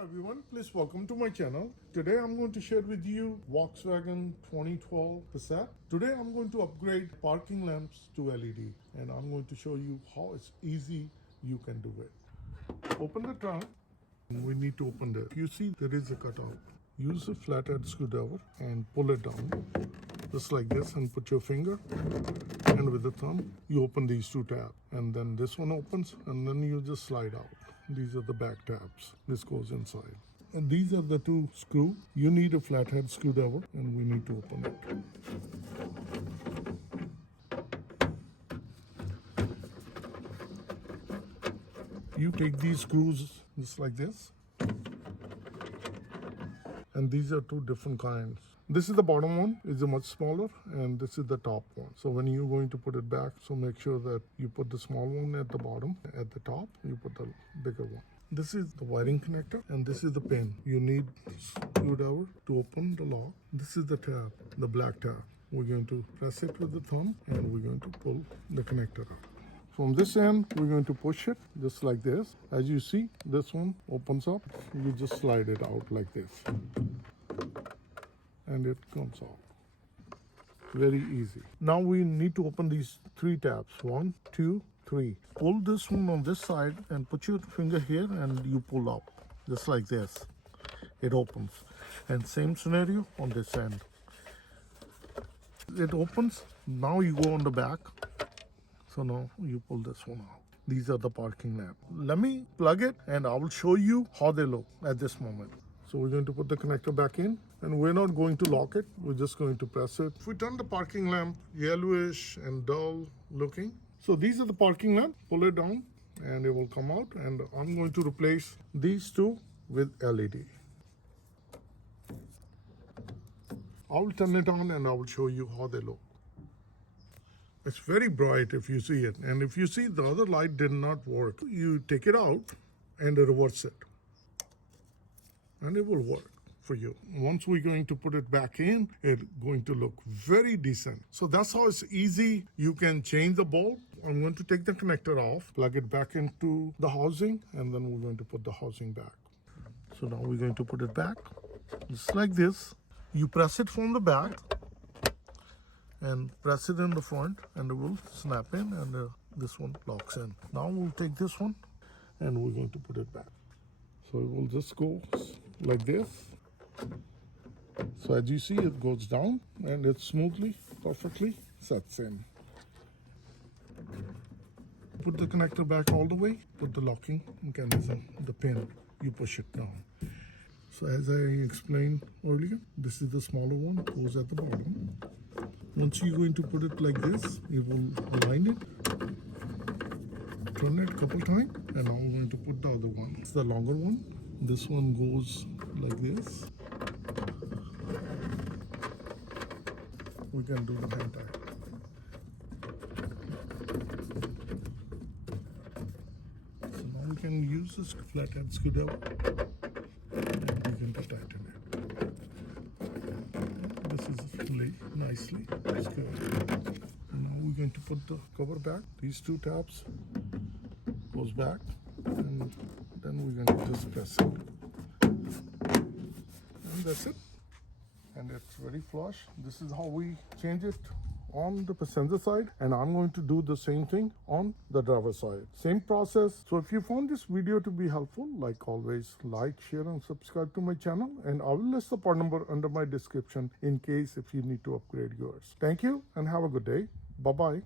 Hello everyone, please welcome to my channel. Today I'm going to share with you Volkswagen 2012 Passat. Today I'm going to upgrade parking lamps to LED and I'm going to show you how it's easy you can do it. Open the trunk. We need to open it. You see there is a cutout. Use a flathead screwdriver and pull it down just like this and put your finger and with the thumb you open these two tabs and then this one opens and then you just slide out. These are the back tabs. This goes inside. And these are the two screws. You need a flathead screwdriver and we need to open it. You take these screws just like this. And these are two different kinds. This is the bottom one, it's a much smaller, and this is the top one. So when you're going to put it back, so make sure that you put the small one at the bottom. At the top, you put the bigger one. This is the wiring connector, and this is the pin. You need screwdriver to open the lock. This is the tab, the black tab. We're going to press it with the thumb, and we're going to pull the connector out. From this end, we're going to push it just like this. As you see, this one opens up. You just slide it out like this. And it comes out. Very easy. Now we need to open these three tabs. 1, 2, 3. Pull this one on this side and put your finger here and you pull up. Just like this. It opens. And same scenario on this end. It opens. Now you go on the back. So now you pull this one out. These are the parking lamp. Let me plug it and I will show you how they look at this moment. So we're going to put the connector back in and we're not going to lock it. We're just going to press it. If we turn the parking lamp yellowish and dull looking. So these are the parking lamp. Pull it down and it will come out. And I'm going to replace these two with LED. I will turn it on and I will show you how they look. It's very bright if you see it. And if you see the other light did not work, you take it out and reverse it. And it will work for you. Once we're going to put it back in, it's going to look very decent. So that's how it's easy. You can change the bulb. I'm going to take the connector off, plug it back into the housing, and then we're going to put the housing back. So now we're going to put it back, just like this. You press it from the back and press it in the front and it will snap in and this one locks in. Now we'll take this one and we're going to put it back. So it will just go like this. So as you see, it goes down and it smoothly, perfectly sets in. Put the connector back all the way, put the locking mechanism, the pin, you push it down. So as I explained earlier, this is the smaller one, goes at the bottom. Once you're going to put it like this, you will align it, turn it a couple times, and now I'm going to put the other one. It's the longer one. This one goes like this. We can do the hand tie. So now we can use this flathead screwdriver and we can tighten it. This is laid nicely. It's good. And now we're going to put the cover back. These two tabs goes back, and then we're going to just press it. And that's it. And it's very flush. This is how we change it on the passenger side, and I'm going to do the same thing on the driver side. Same process. So if you found this video to be helpful, like always, like, share and subscribe to my channel, and I will list the part number under my description in case if you need to upgrade yours. Thank you and have a good day. Bye-bye.